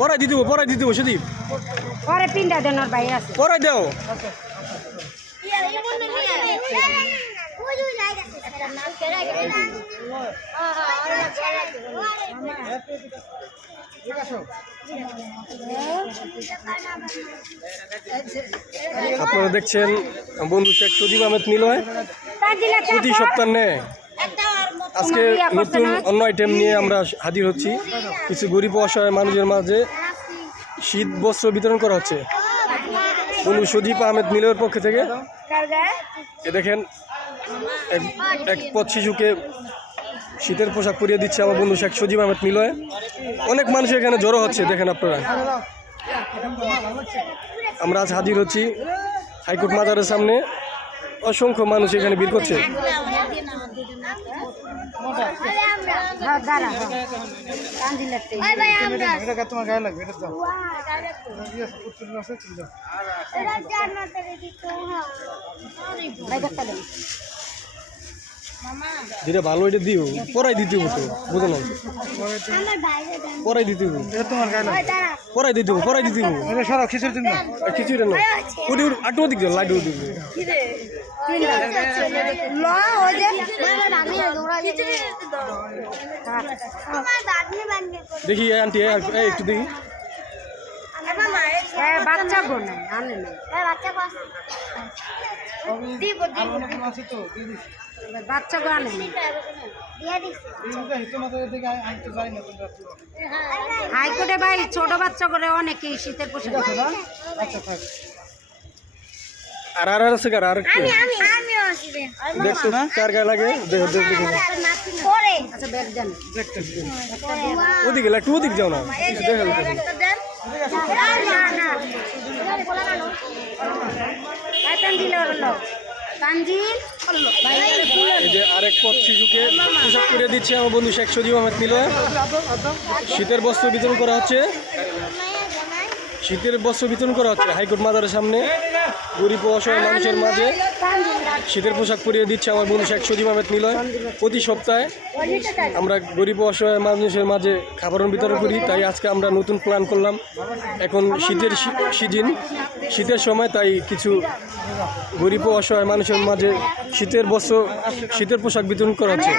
পরাই দিতে সুদীপ পরে পিন্ডা দেন ওর ভাই আছে পরাই দাও আপনারা দেখছেন বন্ধু শেখ সুদীপ আহমেদ নিলয় প্রতি সপ্তাহে আজকে নতুন অন্য আইটেম নিয়ে আমরা হাজির হচ্ছি। কিছু গরিব অসহায় মানুষের মাঝে শীত বস্ত্র বিতরণ করা হচ্ছে বন্ধু সুদীপ আহমেদ নিলয়ের পক্ষ থেকে। এ দেখেন এক পথ শিশুকে শীতের পোশাক পরিয়ে দিচ্ছে আমার বন্ধু শেখ সুদীপ আহমেদ নিলয়। অনেক মানুষ এখানে জড়ো হচ্ছে দেখেন আপনারা। আমরা আজ হাজির হচ্ছি হাইকোর্ট মাজারের সামনে। অসংখ্য মানুষ এখানে ভিড় করছে। যেটা ভালো এটা দিও পরাই দিতে হতো বুঝো না পরাই দিতে হবো পরাই দিতে হবো পরাই দিতে হবো খিচুড়ি না ওটি আটু দিক যাও লাইট দিক দেখি আন্টি একটু দেখি বাচ্চা বাচ্চা গো আনে হাইকোর্টে ভাই ছোট বাচ্চা করে অনেকেই শীতের পোশাক আর আছে কার আর দেখছো কার গায়ে লাগে দেখো দেখো আচ্ছা ব্যাগ দেন ওদিকে একটু ওদিক যাও না দেখা এই যে আরেক পথ শিশুকে পোশাক করে দিচ্ছে আমার বন্ধু শেখ সুদীপ আহমেদ নিলয়। শীতের বস্ত্র বিতরণ করা হচ্ছে হাইকোর্ট মাজারের সামনে গরিব ও অসহায় মানুষের মাঝে শীতের পোশাক পরিয়ে দিচ্ছে আমার বন্ধু শেখ সুদীপ আহমেদ নিলয়। প্রতি সপ্তাহে আমরা গরিব ও অসহায় মানুষের মাঝে খাবার বিতরণ করি, তাই আজকে আমরা নতুন প্ল্যান করলাম। এখন শীতের সিজন, শীতের সময়, তাই কিছু গরিব ও অসহায় মানুষের মাঝে শীতের পোশাক বিতরণ করা হচ্ছে।